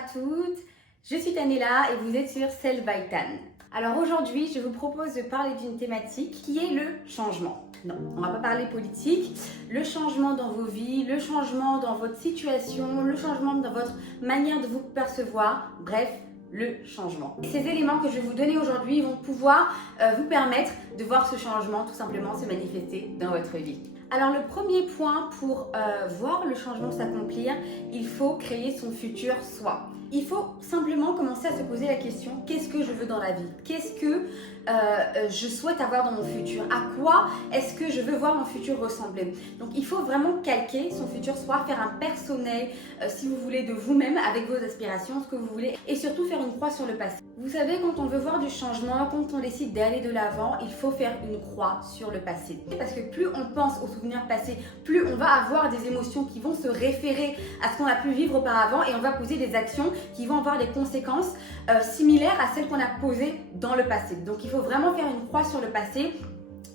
à toutes, je suis Tanella et vous êtes sur Self by Tan. Alors aujourd'hui, je vous propose de parler d'une thématique qui est le changement. Non, on ne va pas parler politique, le changement dans vos vies, le changement dans votre situation, le changement dans votre manière de vous percevoir, bref, le changement. Ces éléments que je vais vous donner aujourd'hui vont pouvoir vous permettre de voir ce changement tout simplement se manifester dans votre vie. Alors le premier point pour voir le changement s'accomplir, il faut créer son futur soi. Il faut simplement commencer à se poser la question, qu'est-ce que je veux dans la vie? Qu'est-ce que je souhaite avoir dans mon futur? À quoi est-ce que je veux voir mon futur ressembler? Donc il faut vraiment calquer son futur soi, faire un personnel, si vous voulez, de vous-même avec vos aspirations, ce que vous voulez, et surtout faire une croix sur le passé. Vous savez, quand on veut voir du changement, quand on décide d'aller de l'avant, il faut faire une croix sur le passé. Parce que plus on pense aux souvenirs passés, plus on va avoir des émotions qui vont se référer à ce qu'on a pu vivre auparavant et on va poser des actions qui vont avoir des conséquences similaires à celles qu'on a posées dans le passé. Donc il faut vraiment faire une croix sur le passé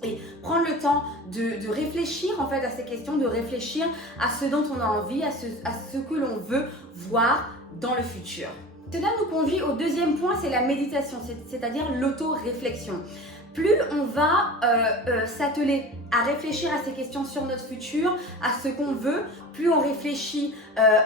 et prendre le temps de réfléchir en fait à ces questions, de réfléchir à ce dont on a envie, à ce que l'on veut voir dans le futur. Cela nous conduit au deuxième point, c'est la méditation, c'est-à-dire l'auto-réflexion. Plus on va s'atteler à réfléchir à ces questions sur notre futur, à ce qu'on veut, plus on réfléchit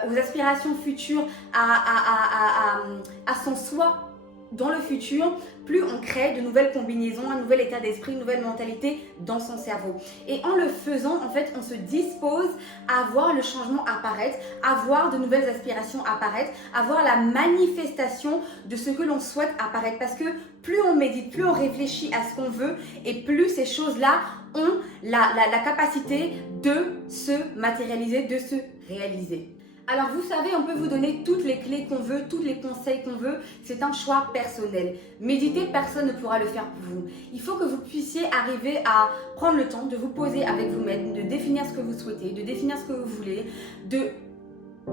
aux aspirations futures, à son soi dans le futur, plus on crée de nouvelles combinaisons, un nouvel état d'esprit, une nouvelle mentalité dans son cerveau. Et en le faisant, en fait, on se dispose à voir le changement apparaître, à voir de nouvelles aspirations apparaître, à voir la manifestation de ce que l'on souhaite apparaître. Parce que plus on médite, plus on réfléchit à ce qu'on veut et plus ces choses-là ont la capacité de se matérialiser, de se réaliser. Alors vous savez, on peut vous donner toutes les clés qu'on veut, tous les conseils qu'on veut, c'est un choix personnel. Méditer, personne ne pourra le faire pour vous. Il faut que vous puissiez arriver à prendre le temps de vous poser avec vous-même, de définir ce que vous souhaitez, de définir ce que vous voulez, de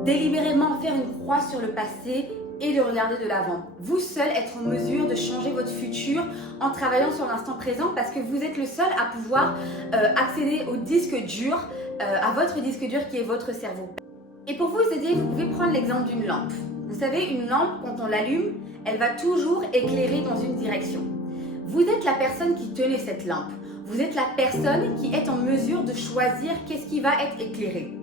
délibérément faire une croix sur le passé et de regarder de l'avant. Vous seul être en mesure de changer votre futur en travaillant sur l'instant présent parce que vous êtes le seul à pouvoir accéder au disque dur, à votre disque dur qui est votre cerveau. Et pour vous aider, vous pouvez prendre l'exemple d'une lampe. Vous savez, une lampe, quand on l'allume, elle va toujours éclairer dans une direction. Vous êtes la personne qui tenait cette lampe. Vous êtes la personne qui est en mesure de choisir qu'est-ce qui va être éclairé.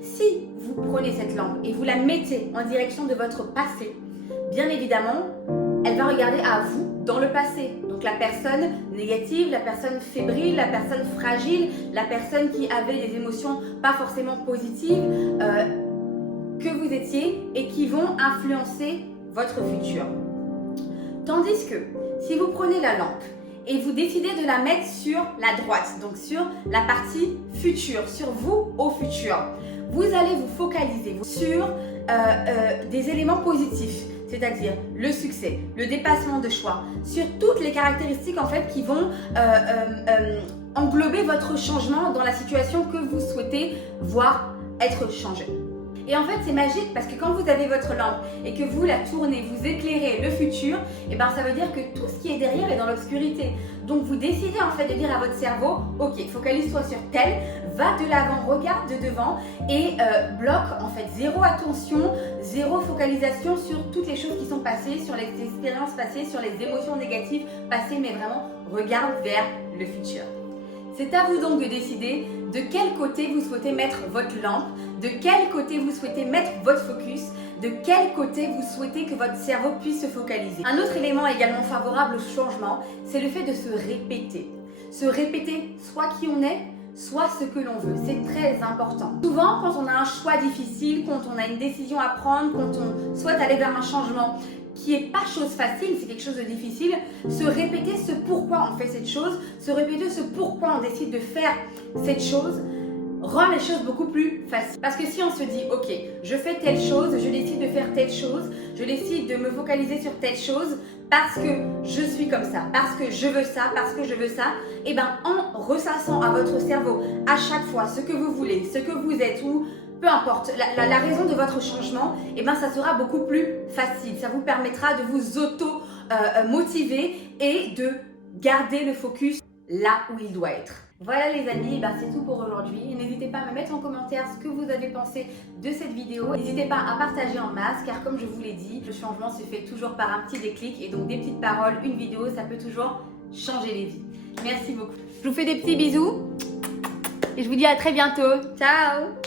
Si vous prenez cette lampe et vous la mettez en direction de votre passé, bien évidemment, elle va regarder à vous dans le passé. Donc la personne négative, la personne fébrile, la personne fragile, la personne qui avait des émotions pas forcément positives, que vous étiez et qui vont influencer votre futur. Tandis que si vous prenez la lampe et vous décidez de la mettre sur la droite, donc sur la partie future, sur vous au futur, vous allez vous focaliser sur des éléments positifs, c'est-à-dire le succès, le dépassement de choix, sur toutes les caractéristiques en fait qui vont englober votre changement dans la situation que vous souhaitez voir être changée. Et en fait, c'est magique parce que quand vous avez votre lampe et que vous la tournez, vous éclairez le futur, et ben ça veut dire que tout ce qui est derrière est dans l'obscurité. Donc vous décidez en fait de dire à votre cerveau, ok, focalise-toi sur tel, va de l'avant, regarde de devant et bloque en fait zéro attention, zéro focalisation sur toutes les choses qui sont passées, sur les expériences passées, sur les émotions négatives passées, mais vraiment regarde vers le futur. C'est à vous donc de décider de quel côté vous souhaitez mettre votre lampe, de quel côté vous souhaitez mettre votre focus, de quel côté vous souhaitez que votre cerveau puisse se focaliser. Un autre élément également favorable au changement, c'est le fait de se répéter. Se répéter soit qui on est, soit ce que l'on veut. C'est très important. Souvent, quand on a un choix difficile, quand on a une décision à prendre, quand on souhaite aller vers un changement qui n'est pas chose facile, c'est quelque chose de difficile, se répéter ce pourquoi on fait cette chose, se répéter ce pourquoi on décide de faire cette chose, rend les choses beaucoup plus faciles. Parce que si on se dit, ok, je fais telle chose, je décide de faire telle chose, je décide de me focaliser sur telle chose, parce que je suis comme ça, parce que je veux ça, parce que je veux ça, et bien en ressassant à votre cerveau à chaque fois ce que vous voulez, ce que vous êtes ou peu importe, la raison de votre changement, et ben ça sera beaucoup plus facile. Ça vous permettra de vous auto-motiver et de garder le focus là où il doit être. Voilà les amis, ben c'est tout pour aujourd'hui. N'hésitez pas à me mettre en commentaire ce que vous avez pensé de cette vidéo. N'hésitez pas à partager en masse car comme je vous l'ai dit, le changement se fait toujours par un petit déclic et donc des petites paroles, une vidéo, ça peut toujours changer les vies. Merci beaucoup. Je vous fais des petits bisous et je vous dis à très bientôt. Ciao!